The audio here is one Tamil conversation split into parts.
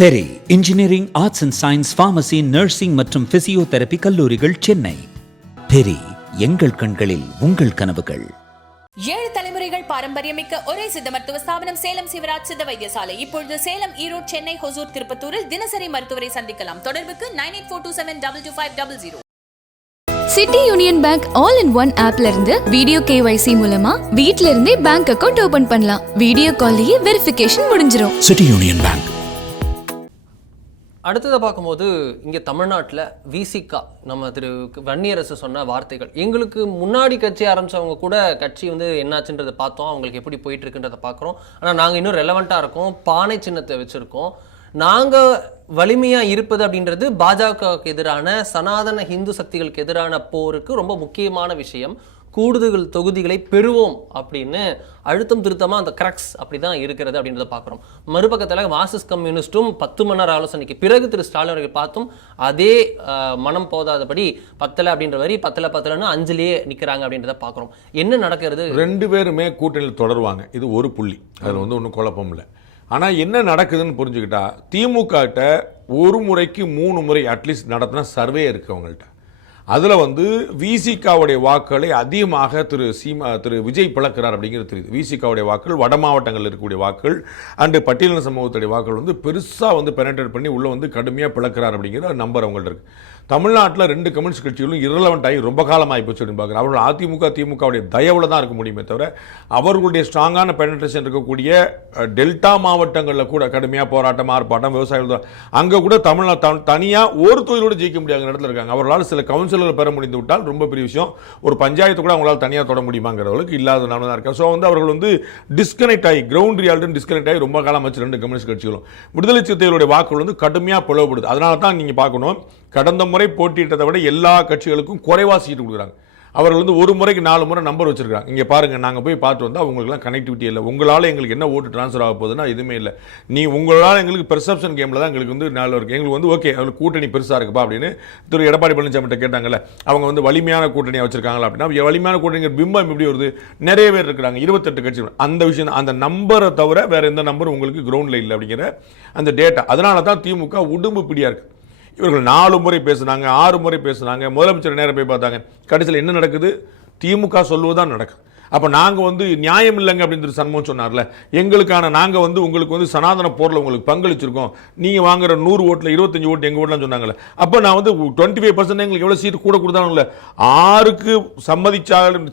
Peri engineering, arts and science, pharmacy, nursing மற்றும் பிசியோதெரபி கல்லூரிகள் சென்னை. பெரி, எங்கள் கண்களில் உங்கள் கனவுகள். 7 தலைமுறைகள் பாரம்பரியமிக்க ஒரே சித்த மருத்துவ ஸ்தாபனம் சேலம் சிவராஜ் சித்த வைத்தியசாலை. இப்பொழுது சேலம், ஈரோடு, சென்னை, ஹொசூர், திருப்பத்தூரில் தினசரி மருத்துவரை சந்திக்கலாம். தொடர்புக்கு 9842722500. City union bank all in one ஆப்ல இருந்து வீடியோ KYC மூலமா வீட்ல இருந்தே பேங்க் அக்கவுண்ட் ஓபன் பண்ணலாம். வீடியோ கால்லயே வெரிஃபிகேஷன் முடிஞ்சிரும். City union bank. அடுத்ததை பார்க்கும்போது இங்கே தமிழ்நாட்டில் விசிகா நம்ம திரு வன்னியரசு சொன்ன வார்த்தைகள், எங்களுக்கு முன்னாடி கட்சி ஆரம்பித்தவங்க கூட கட்சி என்னாச்சுன்றதை பார்த்தோம், அவங்களுக்கு எப்படி போயிட்டு இருக்குன்றதை பார்க்குறோம். ஆனால் நாங்கள் இன்னும் ரெலவெண்ட்டாக இருக்கோம், பானை சின்னத்தை வச்சுருக்கோம். நாங்கள் வலிமையாக இருப்பது அப்படின்றது பாஜகவுக்கு எதிரான, சனாதன ஹிந்து சக்திகளுக்கு எதிரான போருக்கு ரொம்ப முக்கியமான விஷயம். கூடுதல் தொகுதிகளை பெறுவோம் அப்படின்னு அழுத்தம் திருத்தமாக அந்த கிரக்ஸ் அப்படி தான் இருக்கிறது அப்படின்றத பார்க்குறோம். மறுபக்கத்தில் மார்க்சிஸ்ட் கம்யூனிஸ்ட்டும் 10 மணி நேர ஆலோசனைக்கு பிறகு திரு ஸ்டாலின் அவர்கள் பார்த்தும் அதே மனம் போதாதபடி 10 அப்படின்ற வரி 10 5லேயே நிற்கிறாங்க அப்படின்றத பார்க்குறோம். என்ன நடக்கிறது? 2 பேருமே கூட்டணியில் தொடருவாங்க, இது ஒரு புள்ளி, அதில் ஒன்றும் குழப்பம் இல்லை. ஆனால் என்ன நடக்குதுன்னு புரிஞ்சுக்கிட்டா, திமுக கிட்ட ஒரு முறைக்கு 3 முறை அட்லீஸ்ட் நடத்தின சர்வே இருக்கு அவங்கள்ட்ட. அதில் விசிகாவுடைய வாக்குகளை அதிகமாக திரு விஜய் பிளக்கிறார் அப்படிங்கிறது தெரியுது. விசிகாவுடைய வாக்குகள், வட மாவட்டங்களில் இருக்கக்கூடிய வாக்குகள் அண்டு பட்டியலின சமூகத்துடைய வாக்குகள் பெருசாக பெனட்ரேட் பண்ணி உள்ளே கடுமையாக பிளக்கிறார் அப்படிங்கிற நம்பர் அவங்கள்ட்ட இருக்குது. தமிழ்நாட்டில் 2 கம்யூனிஸ்ட் கட்சிகளும் இரலவெண்ட் ஆகி ரொம்ப காலமாக போச்சு அப்படின்னு பார்க்குறேன். அவர்கள் அதிமுக திமுகவுடைய தயவில் தான் இருக்க முடியுமே தவிர, அவர்களுடைய ஸ்ட்ராங்கான பெனட்ரேஷன் இருக்கக்கூடிய டெல்டா மாவட்டங்களில் கூட கடுமையாக போராட்டம், ஆர்ப்பாட்டம், விவசாயிகள் அங்கே கூட தமிழ்நாடு தனியாக ஒரு தொழிலோடு ஜெயிக்க முடியாத இடத்துல இருக்காங்க. அவர்களால் சில கவுன்சிலர்கள் பெற முடிந்து விட்டால் ரொம்ப பெரிய விஷயம். ஒரு பஞ்சாயத்து கூட அவங்களால் தனியாக தொட முடியுமாங்கிறவர்களுக்கு இல்லாத நாள் தான் இருக்காங்க. ஸோ அவர்கள் டிஸ்கனெக்ட் ஆகி, கிரவுண்ட் ரியாலிட்டி டிஸ்கனெக்ட் ஆகி ரொம்ப காலம் வச்சு 2 கம்யூனிஸ்ட் கட்சிகளும் விடுதலை சிறுத்தைகளுடைய வாக்குகள் கடுமையாக பிளவுபடுது. அதனால தான் நீங்கள் பார்க்கணும், கடந்த முறை போட்டியிட்டதை விட எல்லா கட்சிகளுக்கும் குறைவா சீட்டு கொடுக்குறாங்க. அவர்கள் ஒரு முறைக்கு 4 முறை நம்பர் வச்சிருக்காங்க. இங்கே பாருங்க, நாங்கள் போய் பார்த்து வந்தால் அவங்களுக்குலாம் கனெக்டிவிட்டி இல்லை. உங்களால் எங்களுக்கு என்ன ஓட்டு ட்ரான்ஸ்ஃபர் ஆக போகுதுன்னா எதுவுமே இல்லை. உங்களால் எங்களுக்கு பெர்செப்ஷன் கேமில் தான் எங்களுக்கு நாள் இருக்கு. எங்களுக்கு ஓகே, அவங்களுக்கு கூட்டணி பெருசாக இருக்குப்பா அப்படின்னு திரு எடப்பாடி பழனிசாமி கேட்டாங்கல்ல, அவங்க வலிமையான கூட்டணியாக வச்சிருக்காங்களா அப்படின்னா, வலிமையான கூட்டணிங்கிற பிம்பம் எப்படி வருது? நிறைய பேர் இருக்கிறாங்க, 28 கட்சி. அந்த விஷயம், அந்த நம்பரை தவிர வேற எந்த நம்பரும் உங்களுக்கு கிரவுண்டில் இல்லை அப்படிங்கிற அந்த டேட்டா. அதனால தான் திமுக உடும்பு பிடியா இருக்கு. இவர்கள் 4 முறை பேசுனாங்க, 6 முறை பேசுனாங்க, முதலமைச்சர் நேரம் போய் பார்த்தாங்க. கடைசியில் என்ன நடக்குது? திமுக சொல்லுவதுதான் நடக்குது. அப்போ நாங்கள் நியாயம் இல்லைங்க அப்படின்னு சண்முகம் சொன்னார்ல, எங்களுக்கான நாங்கள் உங்களுக்கு சனாதன போரில் உங்களுக்கு பங்களிச்சிருக்கோம், நீங்கள் வாங்குற 100 ஓட்டில் 25 ஓட்டு எங்கள் ஓட்டலாம் சொன்னாங்கல்ல. அப்போ நான் 25% எங்களுக்கு எவ்வளோ சீட்டு கூட கொடுத்தானுங்களே, 6க்கு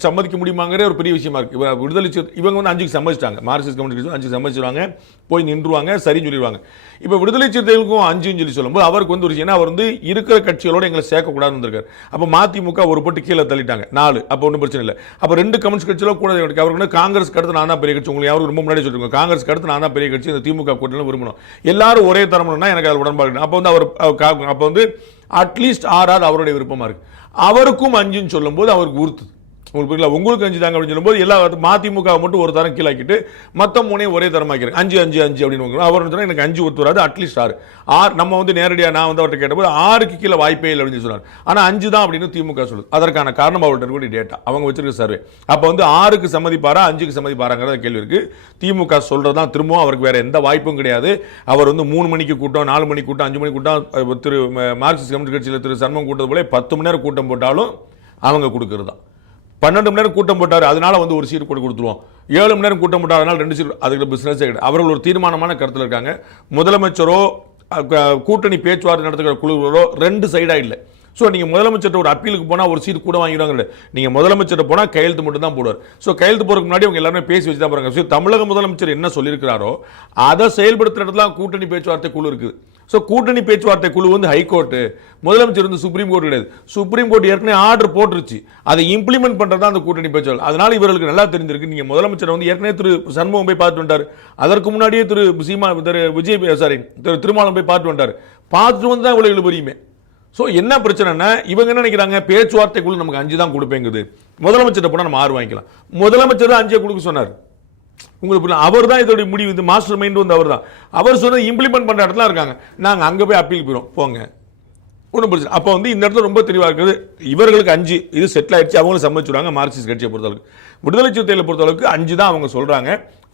சம்மதிக்க முடியுமாங்கிற ஒரு பெரிய விஷயமா இருக்குது. விடுதலை இவங்க 5க்கு சம்மதிச்சிட்டாங்க. மார்க்சிஸ்ட் கம்யூனிஸ்ட் 5க்கு சம்மதிச்சிருவாங்க, போய் நின்றுவாங்க, சரின்னு சொல்லிடுவாங்க. இப்போ விடுதலை சிறுத்தைகளுக்கும் 5ன்னு சொல்லி சொல்லும்போது அவருக்கு ஒரு விஷயம், அவர் இருக்கிற கட்சிகளோடு எங்களை சேர்க்கக்கூடாதுன்னு வந்திருக்காரு. அப்போ மதிமுக ஒரு போட்டு கீழே தள்ளிட்டாங்க 4. அப்போ ஒன்றும் பிரச்சனை இல்லை. அப்போ 2 கம்யூனிஸ்ட் கட்சியில் கூட அவருக்கு காங்கிரஸ் அடுத்து நான் தான் பெரிய கட்சி, உங்களுக்கு யாரும் ரொம்ப முன்னாடி சொல்லிருக்கோம், காங்கிரஸ் அடுத்து நான் தான் பெரிய கட்சி, இந்த திமுக கூட்டணி விரும்பணும், எல்லாரும் ஒரே தரம்னா எனக்கு அது உடன்பாடு. அப்போ அவர் அப்போ அட்லீஸ்ட் 6 அவருடைய விருப்பமா இருக்கு. அவருக்கும் 5ன்னு சொல்லும் போது அவருக்கு உறுத்து, உங்களுக்கு 5 தாங்க அப்படின்னு சொல்லும்போது எல்லா மதிமுக மட்டும் ஒரு தரம் கீழாக்கிட்டு மொத்த 3 ஒரே தரமாக்கிறேன், 5 அப்படின்னு அவர் எனக்கு 5 ஒத்து வராது, அட்லீஸ்ட் 6. நம்ம நேரடியாக நான் அவர்கிட்ட கேட்டபோது 6க்கு கீழே வாய்ப்பே இல்லை அப்படின்னு சொன்னார். ஆனால் 5 தான் அப்படின்னு திமுக சொல்லுது. அதற்கான காரணம் அவர்கிட்ட இருக்கக்கூடிய டேட்டா, அவங்க வச்சிருக்க சர்வே. அப்போ 6க்கு சம்மதிப்பாரா 5க்கு சம்மதிப்பாராங்கிற கேள்வி இருக்கு. திமுக சொல்றதுதான் திரும்பவும், அவருக்கு வேற எந்த வாய்ப்பும் கிடையாது. அவர் 3 மணிக்கு கூட்டம், 4 மணிக்கு கூட்டம், 5 மணிக்கு கூட்டம், திரு மார்க்சிஸ்ட் கம்யூனிஸ்ட் கட்சியில் திரு சண்முகம் கூட்டது போல 10 மணி நேரம் கூட்டம் போட்டாலும் அவங்க கொடுக்கறது தான். 12 மணி நேரம் கூட்டம் போட்டார், அதனால ஒரு சீட் கூட கொடுத்துருவோம். 7 மணி நேரம் கூட்டம் போட்டார், அதனால 2 சீட், அதுக்கு பிசினஸ் கிடையாது. அவர்கள் ஒரு தீர்மானமான கருத்தில் இருக்காங்க. முதலமைச்சரோ கூட்டணி பேச்சுவார்த்தை நடத்துகிற குழுவோ 2 சைடா இல்லை. ஸோ நீங்கள் முதலமைச்சர் ஒரு அப்பீலுக்கு போனால் ஒரு சீட் கூட வாங்கிடுவாங்க. நீங்கள் முதலமைச்சர் போனால் கையெழுத்து மட்டும் தான் போடுவார். ஸோ கையெழுத்து போறதுக்கு முன்னாடி அவங்க எல்லாருமே பேசி வச்சு தான் போறாங்க. ஸோ தமிழக முதலமைச்சர் என்ன சொல்லியிருக்கிறாரோ அதை செயல்படுத்துற இடத்துல கூட்டணி பேச்சுவார்த்தை குழு இருக்குது. ஸோ கூட்டணி பேச்சுவார்த்தை குழு ஹைகோர்ட்டு, முதலமைச்சர் சுப்ரீம் கோர்ட் கிடையாது. சுப்ரீம் கோர்ட் ஏற்கனவே ஆர்டர் போட்டுருச்சு, அதை இம்ப்ளிமெண்ட் பண்றதா அந்த கூட்டணி பேச்சுவார்த்தை. அதனால இவர்களுக்கு நல்லா தெரிஞ்சிருக்கு. நீங்க முதலமைச்சர் ஏற்கனவே திரு சண்முகம் போய் பார்த்து வந்தார், அதற்கு முன்னாடியே திரு விஜய் திரு திருமாவளவன் போய் பார்த்து வந்தார். பார்த்துட்டு வந்து தான் இவ்வளவு புரியுமே. ஸோ என்ன பிரச்சனைனா, இவங்க என்ன நினைக்கிறாங்க, பேச்சுவார்த்தைக்குள்ள நமக்கு 5 தான் கொடுப்பேங்குது, முதலமைச்சர் போனால் நம்ம 6 வாங்கிக்கலாம். முதலமைச்சர் தான் 5 கொடுக்க சொன்னார். உங்களுக்கு அவர் தான் இதோட முடிவு, இது மாஸ்டர் மைண்ட் அவர் தான். அவர் சொன்னது இம்ப்ளிமெண்ட் பண்ற இடத்துல இருக்காங்க. நாங்கள் அங்கே போய் அப்பீல் போயிடும் போங்க, ஒன்றும் பிரச்சனை. அப்போ இந்த இடத்துல ரொம்ப தெளிவாக இருக்குது, இவர்களுக்கு 5 இது செட்டில் ஆயிடுச்சு, அவங்களும் சம்மதிச்சுடுவாங்க. மார்க்சிஸ்ட் கட்சியை பொறுத்தளவுக்கு, விடுதலை சிறுத்தைகளை பொறுத்தளவுக்கு 5 தான் அவங்க சொல்றாங்க.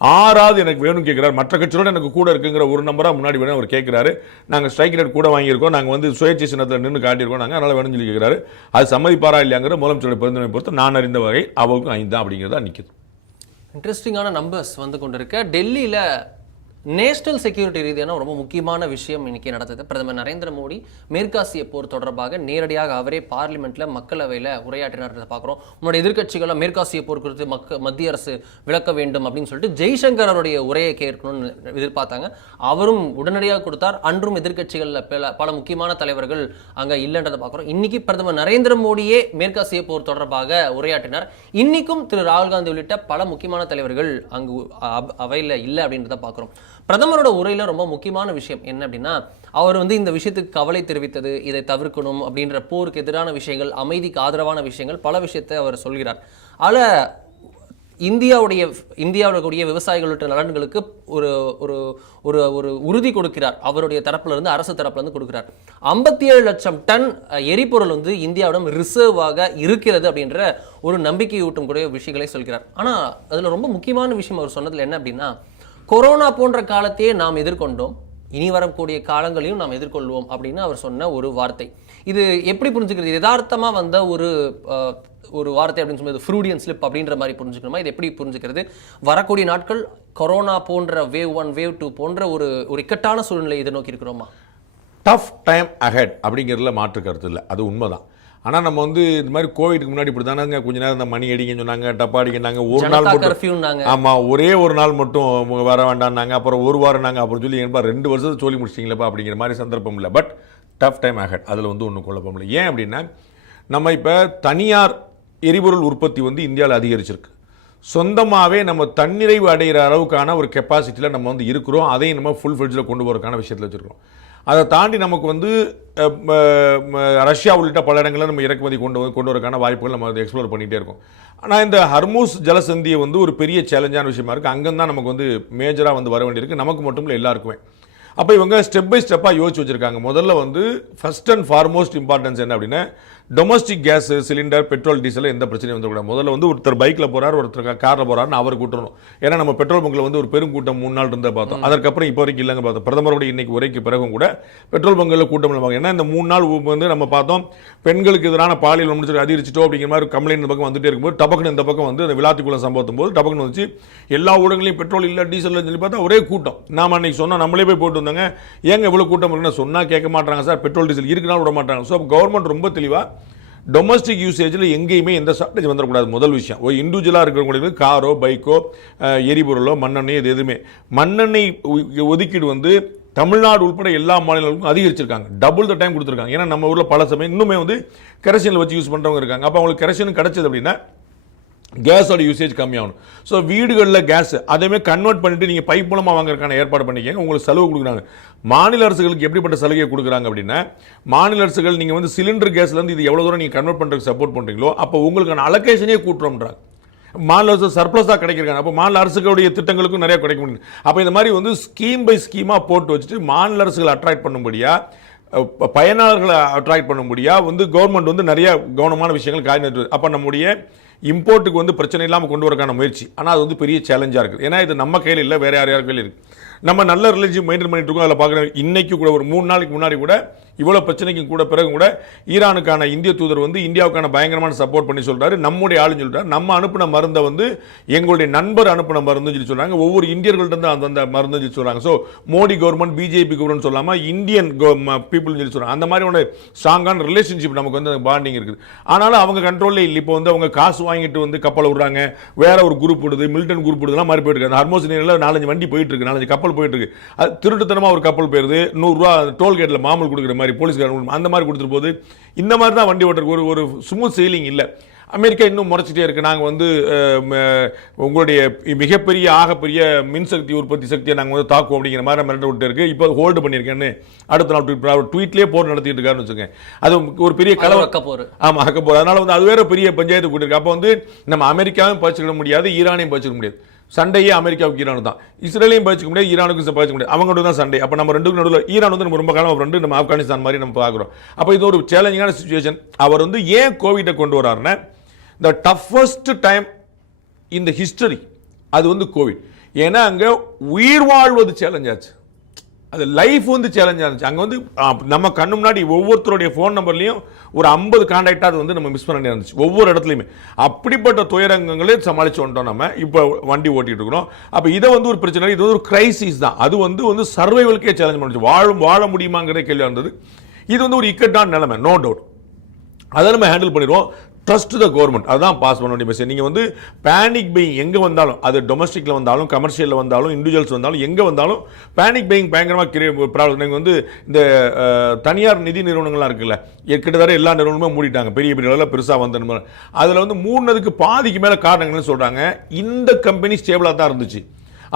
6வது எனக்கு வேணும் கேட்குறாரு. மற்ற கட்சியோட எனக்கு கூட இருக்குங்கிற ஒரு நம்பராக முன்னாடி வேணும் அவர் கேட்குறாரு. நாங்கள் ஸ்ட்ரைக் ரேட் கூட வாங்கியிருக்கோம், நாங்கள் வந்து சுயேட்சை சின்னத்தில் நின்று காட்டியிருக்கோம், நாங்கள் அதனால் வேணும்னு சொல்லி கேட்குறாரு. அது சம்மதிப்பாரா இல்லையாங்கிற முதலமைச்சருடைய பரிந்துரை பொறுத்து நான் அறிந்த வகை அவருக்கும் 5 தான் அப்படிங்கிறதா நிற்குது. இன்ட்ரெஸ்டிங்கான நம்பர்ஸ் வந்து கொண்டிருக்க. டெல்லியில் நேஷனல் செக்யூரிட்டி ரீதியான ரொம்ப முக்கியமான விஷயம் இன்னைக்கு நடந்தது. பிரதமர் நரேந்திர மோடி மேற்காசிய போர் தொடர்பாக நேரடியாக அவரே பார்லிமெண்ட்ல மக்களவையில் உரையாற்றினார் பார்க்குறோம். முன்னாடி எதிர்க்கட்சிகள் மேற்காசிய போர் குறித்து மத்திய அரசு விளக்க வேண்டும் அப்படின்னு சொல்லிட்டு ஜெய்சங்கர் அவருடைய உரையை கேட்கணும்னு எதிர்பார்த்தாங்க. அவரும் உடனடியாக கொடுத்தார். அன்றும் எதிர்க்கட்சிகளில் பல முக்கியமான தலைவர்கள் அங்கே இல்லைன்றதை பார்க்குறோம். இன்னைக்கு பிரதமர் நரேந்திர மோடியே மேற்காசிய போர் தொடர்பாக உரையாற்றினார். இன்னைக்கும் திரு ராகுல் காந்தி உள்ளிட்ட பல முக்கியமான தலைவர்கள் அங்கு அவையில் இல்லை அப்படின்றத பார்க்குறோம். பிரதமரோட உரையில ரொம்ப முக்கியமான விஷயம் என்ன அப்படின்னா, அவர் வந்து இந்த விஷயத்துக்கு கவலை தெரிவித்தது, இதை தவிர்க்கணும் அப்படின்ற போருக்கு எதிரான விஷயங்கள், அமைதிக்கு ஆதரவான விஷயங்கள், பல விஷயத்தை அவர் சொல்கிறார். அதில் இந்தியாவில் கூடிய விவசாயிகளுடைய நலன்களுக்கு ஒரு ஒரு ஒரு ஒரு உறுதி கொடுக்கிறார். அவருடைய தரப்புல இருந்து, அரசு தரப்புல இருந்து கொடுக்கிறார். 57 லட்சம் டன் எரிபொருள் வந்து இந்தியாவிடம் ரிசர்வாக இருக்கிறது அப்படின்ற ஒரு நம்பிக்கையூட்டும் கூடிய விஷயங்களை சொல்கிறார். ஆனா அதுல ரொம்ப முக்கியமான விஷயம் அவர் சொன்னதுல என்ன அப்படின்னா, கொரோனா போன்ற காலத்தையே நாம் எதிர்கொண்டோம், இனி வரக்கூடிய காலங்களையும் நாம் எதிர்கொள்வோம் அப்படின்னு அவர் சொன்ன ஒரு வார்த்தை. இது எப்படி புரிஞ்சுக்கிறது? யதார்த்தமா வந்த ஒரு வார்த்தை அப்படின்னு சொல்லுவது ஃப்ரூடியன் ஸ்லிப் அப்படின்ற மாதிரி புரிஞ்சுக்கணுமா? இது எப்படி புரிஞ்சுக்கிறது? வரக்கூடிய நாட்கள் கொரோனா போன்ற வேவ் 1 வேவ் 2 போன்ற ஒரு இக்கட்டான சூழ்நிலை இதை நோக்கி இருக்கிறோமா? டஃப் டைம் அஹெட் அப்படிங்கிறதுல மாற்று கருத்து இல்லை, அது உண்மைதான். ஆனால் நம்ம வந்து இந்த மாதிரி கோவிடுக்கு முன்னாடி இப்படி தானங்க கொஞ்ச நேரம் இந்த மணி அடிக்கன்னு சொன்னாங்க, டப்பா அடிக்கினாங்க, ஒரு நாள் மட்டும், ஆமாம் ஒரே ஒரு நாள் மட்டும் வர வேண்டாம்னாங்க, அப்புறம் ஒரு வாரம் நாங்கள் அப்புறம் சொல்லி என்பா 2 வருஷத்தை சொல்லி முடிச்சிட்டிங்களப்பா அப்படிங்கிற மாதிரி சந்தர்ப்பம் இல்லை. பட் டஃப் டைம் அஹெட் அதில் வந்து ஒன்றும் குழப்பம் இல்லை. ஏன் அப்படின்னா, நம்ம இப்போ தனியார் எரிபொருள் உற்பத்தி வந்து இந்தியாவில் அதிகரிச்சிருக்கு. சொந்தமாகவே நம்ம தன்னிறைவு அடைகிற அளவுக்கான ஒரு கெப்பாசிட்டியில் நம்ம வந்து இருக்கிறோம். அதையும் நம்ம ஃபுல் ஃப்ளெட்ஜில் கொண்டு போகிறதுக்கான விஷயத்தில் வச்சுருக்கோம். அதை தாண்டி நமக்கு வந்து ரஷ்யா உள்ளிட்ட பல இடங்களில் நம்ம இறக்குமதி கொண்டு வரக்கான வாய்ப்புகள் நம்ம வந்து எக்ஸ்ப்ளோர் பண்ணிகிட்டே இருக்கோம். ஆனால் இந்த ஹர்மூஸ் ஜலசந்தியை வந்து ஒரு பெரிய சேலஞ்சான விஷயமா இருக்குது. அங்கேருந்து தான் நமக்கு வந்து மேஜராக வந்து வர வேண்டியிருக்கு, நமக்கு மட்டும் இல்லை எல்லாருக்குமே. அப்போ இவங்க ஸ்டெப் பை ஸ்டெப்பாக யோசிச்சு வச்சுருக்காங்க. முதல்ல வந்து ஃபர்ஸ்ட் அண்ட் ஃபார்மோஸ்ட் இம்பார்ட்டன்ஸ் என்ன அப்படின்னா, domestic gas cylinder, petrol, diesel எந்த பிரச்சனையும் வந்துக்கூடாது. முதல்ல வந்து ஒருத்தர் பைக்கில் போகிறார், ஒருத்தர் காரில் போகிறாருன்னு அவர் கூட்டணும். ஏன்னா நம்ம பெட்ரோல் பங்கில் வந்து ஒரு பெரும் கூட்டம் 3 நாள் இருந்தால் பார்த்தோம். அதற்கப்புறம் இப்போ வரைக்கும் இல்லைங்க பார்த்தோம். பிரதமருடைய இன்னைக்கு உரைக்கு பிறகும் கூட பெட்ரோல் பங்கில் கூட்டம் இல்லை. ஏன்னா இந்த 3 நாள் வந்து நம்ம பார்த்தோம், பெண்களுக்கு எதிரான பாலியல் வன்முறை அதிகரிச்சிட்டோ அப்படிங்கிற மாதிரி கம்ப்ளைண்ட் இந்த பக்கம் வந்துட்டே இருக்கும்போது, டபக்குன்னு இந்த பக்கம் வந்து அந்த விளாத்திக்குள்ள சம்பவத்தும் போது டபக்குன்னு வந்துச்சு. எல்லா ஊடகங்களையும் பெட்ரோல் இல்லை, டீசல் சொல்லி பார்த்தா ஒரே கூட்டம். நாம் அன்னைக்கு சொன்னோம், நம்மளே போய் போட்டு வந்தாங்க, ஏங்க இவ்வளோ கூட்டம் இருக்குன்னு சொன்னால் கேட்க மாட்டாங்க சார், பெட்ரோல் டீசல் இருக்குனாலும் விட மாட்டாங்க. ஸோ கவர்மெண்ட் ரொம்ப தெளிவாக டொமஸ்டிக் யூசேஜில் எங்கேயுமே எந்த ஷார்ட்டேஜ் வந்துடக்கூடாது. முதல் விஷயம், ஒரு இண்டிவிஜுவலாக இருக்கிறவங்களுக்கு காரோ, பைக்கோ, எரிபொருளோ, மண்ணெண்ணெய், இது எதுவுமே மண்ணெண்ணெய் ஒதுக்கீடு வந்து தமிழ்நாடு உட்பட எல்லா மாநிலங்களுக்கும் அதிகரிச்சிருக்காங்க. டபுள் த டைம் கொடுத்துருக்காங்க. ஏன்னா நம்ம ஊரில் பல சமயம் இன்னுமே வந்து கெரசினில் வச்சு யூஸ் பண்ணுறவங்க இருக்காங்க. அப்போ அவங்களுக்கு கெரசின் கிடச்சது அப்படின்னா கேஸோட யூசேஜ் கம்மியாகணும். ஸோ வீடுகளில் கேஸ் அதேமாதிரி கன்வெர்ட் பண்ணிட்டு நீங்கள் பைப் மூலமாக வாங்குறதுக்கான ஏற்பாடு பண்ணிக்கங்க. உங்களுக்கு செலவு கொடுக்குறாங்க. மாநில அரசுகளுக்கு எப்படிப்பட்ட சலுகை கொடுக்குறாங்க அப்படின்னா, மாநில அரசுகள் நீங்கள் வந்து சிலிண்டர் கேஸ்லேருந்து இது எவ்வளோ தூரம் நீங்கள் கன்வெர்ட் பண்ணுறதுக்கு சப்போர்ட் பண்ணுறீங்களோ அப்போ உங்களுக்கான அலோகேஷனே கூட்டுறோம்ன்றாங்க. மாநில அரசு சர்ப்ளஸாக கிடைக்கிறாங்க. அப்போ மாநில அரசுகளுடைய திட்டங்களுக்கும் நிறைய கிடைக்க முடியும். அப்போ இந்த மாதிரி வந்து ஸ்கீம் பை ஸ்கீமாக போட்டு வச்சுட்டு மாநில அரசுகளை அட்ராக்ட் பண்ணும்படியா, பயனாளர்களை அட்ராக்ட் பண்ணும்படியா வந்து கவர்மெண்ட் வந்து நிறைய கவனமான விஷயங்கள் காய்ந்து. அப்போ நம்முடைய இம்போர்ட்டுக்கு வந்து பிரச்சனை இல்லாமல் கொண்டு வரக்கான முயற்சி. ஆனால் அது வந்து பெரிய சேலஞ்சாக இருக்குது. ஏன்னா இது நம்ம கையில் இல்லை, வேறு யார் கையில் இருக்குது. நம்ம நல்ல ரிலேஷன் மெயின்டைன் பண்ணிட்டு இருக்கோம். அதில் பார்க்குறேன், இன்னைக்கு கூட ஒரு 3 நாளைக்கு முன்னாடி கூட இவ்வளோ பிரச்சனைக்கும் கூட பிறகு கூட ஈரானுக்கான இந்திய தூதர் வந்து இந்தியாவுக்கான பயங்கரமான சப்போர்ட் பண்ணி சொல்கிறாரு. நம்முடைய ஆளுன்னு சொல்கிறார், நம்ம அனுப்பின மருந்தை வந்து எங்களுடைய நண்பர் அனுப்பின மருந்துன்னு சொல்லி சொல்கிறாங்க. ஒவ்வொரு இந்தியர்கள்ட்ட அந்த மருந்து சொல்லி சொல்கிறாங்க. So Modi government, BJP government சொல்லாமல் இந்தியன் பீப்புள்னு சொல்லி சொல்கிறாங்க. அந்த மாதிரி ஒரு ஸ்ட்ராங்கான ரிலேஷன்ஷிப் நமக்கு வந்து பாண்டிங் இருக்குது. ஆனாலும் அவங்க கண்ட்ரோலில் இல்லை. இப்போ வந்து அவங்க காசு வாங்கிட்டு வந்து கப்பல் விடுறாங்க, வேற ஒரு குரூப் விடுது, மிலிட்டன் குரூப் விடுதுலாம் மாதிரி போயிட்டு இருக்கு. ஹர்மோஸ் நீரில் 4-5 வண்டி போயிட்டு இருக்கு, 4-5 கப்பல் போயிட்டு இருக்கு. அது திருட்டுத்தனமாக ஒரு கப்பல் போயிருது, 100 ரூபா டோல்கேட்டில் மாமூல் கொடுக்குற மாதிரி போலீஸ்காரங்க அந்த மாதிரி கொடுத்துட்டு போது. இந்த மாதிரி தான் வண்டி ஓட்டுறது, ஒரு ஸ்மூத் செயிலிங் இல்லை. அமெரிக்கா இன்னும் முறைச்சிட்டே இருக்கு. நாங்கள் வந்து உங்களுடைய மிகப்பெரிய ஆகப்பெரிய மின்சக்தி உற்பத்தி சக்தியை நாங்கள் வந்து தாக்குவோம் அப்படிங்கிற மாதிரி மிரட்ட விட்டு இருக்கு. இப்போ ஹோல்டு பண்ணியிருக்கேன்னு அடுத்த நாள் ட்வீட்லேயே போர் நடத்திட்டு இருக்காருன்னு வச்சுக்கேன். அது ஒரு பெரிய கலவரம். ஆமாம், அக்க போர். அதனால வந்து அது வேற பெரிய பஞ்சாயத்து கூட்டிருக்கு. அப்போ வந்து நம்ம அமெரிக்காவும் பயிற்சிக்க முடியாது, ஈரானையும் பயிற்சிக்க முடியாது. சண்டையே அமெரிக்காவுக்கு ஈரானு தான். இஸ்ரேலையும் பயிற்சிக்க முடியாது, ஈரானுக்கும் பயிற்சிக்க முடியாது. அவங்களோட தான் சண்டை. அப்போ நம்ம ரெண்டுக்கும் நடுவில் ஈரான் வந்து நம்ம ரொம்ப காலம் ஃப்ரெண்டு, நம்ம ஆப்கானிஸ்தான் மாதிரி நம்ம பார்க்குறோம். அப்போ இது ஒரு சேலஞ்சிங்கான சிச்சுவேஷன். அவர் வந்து ஏன் கோவிட்டை கொண்டு வராருன்னா, த டஃபஸ்ட் டைம் இந்த ஹிஸ்டரி அது வந்து கோவிட். ஏன்னா அங்கே உயிர் வாழ்வது சேலஞ்ச் ஆச்சு, அது லைஃப் வந்து சேலஞ்சாக இருந்துச்சு. அங்கே வந்து நம்ம கண்ணு முன்னாடி ஒவ்வொருத்தருடைய ஃபோன் நம்பர்லையும் ஒரு 50 கான்டாக்டாக அது வந்து நம்ம மிஸ் பண்ண இருந்துச்சு ஒவ்வொரு இடத்துலையுமே. அப்படிப்பட்ட துயரங்களே சமாளிச்சு வந்துட்டோம் நம்ம. இப்போ வண்டி ஓட்டிகிட்டு இருக்கிறோம். அப்போ இதை வந்து ஒரு பிரச்சனை, இது வந்து ஒரு கிரைசிஸ் தான். அது வந்து சர்வைவலுக்கே சேலஞ்ச் பண்ணிச்சு. வாழ முடியுமாங்கிற கேள்வி இருந்தது. இது வந்து ஒரு இக்கட்டான நிலைமை, நோ டவுட். அதை நம்ம ஹேண்டில் பண்ணிடுவோம். ட்ரஸ்ட் த கவர்மெண்ட், அதுதான் பாஸ் பண்ண வேண்டிய மெசேஜ். நீங்கள் வந்து பேனிக் பையிங் எங்கே வந்தாலும், அது டொமஸ்டிக்கில் வந்தாலும், கமர்ஷியலில் வந்தாலும், இண்டிவிஜுவல்ஸ் வந்தாலும், எங்கே வந்தாலும் பேனிக் பையிங் பயங்கரமாக ப்ராப்ளம். நீங்கள் வந்து இந்த தனியார் நிதி நிறுவனங்கள்லாம் இருக்குல்ல, கிட்டத்தட்ட எல்லா நிறுவனமும் மூடிட்டாங்க, பெரிய பெரிய அளவில் பெருசாக வந்த. அதில் வந்து மூடினதுக்கு பாதிக்கு மேலே காரணங்கள்னு சொல்கிறாங்க, இந்த கம்பெனி ஸ்டேபிளாக தான் இருந்துச்சு.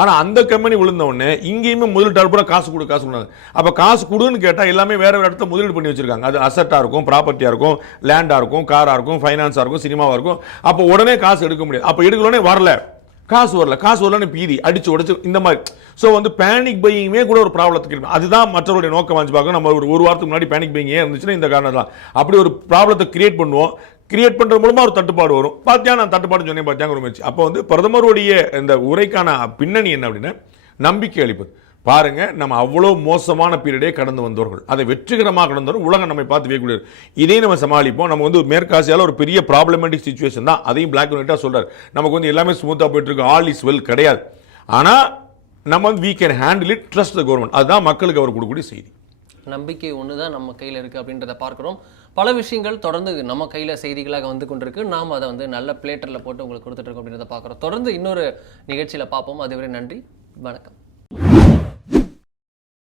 ஆனால் அந்த கம்பெனி விழுந்த உடனே இங்கேயுமே முதலீட்டாளர் பூரா காசு கொடுங்க. அப்போ காசு கொடுன்னு கேட்டால் எல்லாமே வேற ஒரு இடத்துல முதலீடு பண்ணி வச்சிருக்காங்க. அது அசட்டாக இருக்கும், ப்ராப்பர்ட்டியாக இருக்கும், லேண்டாக இருக்கும், காராக இருக்கும், ஃபைனான்ஸாக இருக்கும், சினிமாவாக இருக்கும். அப்போ உடனே காசு எடுக்க முடியாது. அப்போ எடுக்கலோடனே காசு வரலன்னு பீதி அடிச்சு உடச்சு இந்த மாதிரி. ஸோ வந்து பேனிக் பையிங்குமே கூட ஒரு ப்ராப்ளத்துக்கு இருக்கும். அதுதான் மற்றவருடைய நோக்கம் வாங்கி பார்க்கணும். நம்ம ஒரு வாரத்துக்கு முன்னாடி பேனிக் பையிங் இருந்துச்சுன்னா இந்த காரணம் தான். அப்படி ஒரு ப்ராப்ளத்தை கிரியேட் பண்ணுவோம். கிரியேட் பண்ணுறது மூலமாக ஒரு தட்டுப்பாடு வரும். பார்த்தியா, நான் தட்டுப்பாடு சொன்னேன் பார்த்தியாங்க ஒரு முயற்சி. அப்போ வந்து பிரதமருடைய இந்த உரைக்கான பின்னணி என்ன அப்படின்னா, நம்பிக்கை அளிப்பது. பாருங்க, நம்ம அவ்வளோ மோசமான பீரியடே கடந்து வந்தவர்கள், அதை வெற்றிகரமாக கடந்தவர்கள், உலகம் நம்மை பார்த்து வைக்கக்கூடியது. இதையும் நம்ம சமாளிப்போம். நம்ம வந்து மேற்காசியால் ஒரு பெரிய ப்ராப்ளமேட்டிக் சிச்சுவேஷன் தான், அதையும் பிளாக் அண்ட் ஒயிட்டாக சொல்கிறார். நமக்கு வந்து எல்லாமே ஸ்மூத்தாக போயிட்டு இருக்கு, ஆல் இஸ் வெல் கிடையாது. ஆனால் நம்ம வந்து we can handle it, trust the government. அதுதான் மக்களுக்கு அவர் கொடுக்கக்கூடிய செய்தி. நம்பிக்கை ஒன்று தான் நம்ம கையில் இருக்குது அப்படின்றத பார்க்குறோம். பல விஷயங்கள் தொடர்ந்து நம்ம கையில் செய்திகளாக வந்து கொண்டிருக்கு. நாம் அதை வந்து நல்ல பிளேட்டரில் போட்டு உங்களுக்கு கொடுத்துட்ருக்கோம் அப்படின்றத பார்க்குறோம். தொடர்ந்து இன்னொரு நிகழ்ச்சியில் பார்ப்போம். அதுவரை நன்றி, வணக்கம்.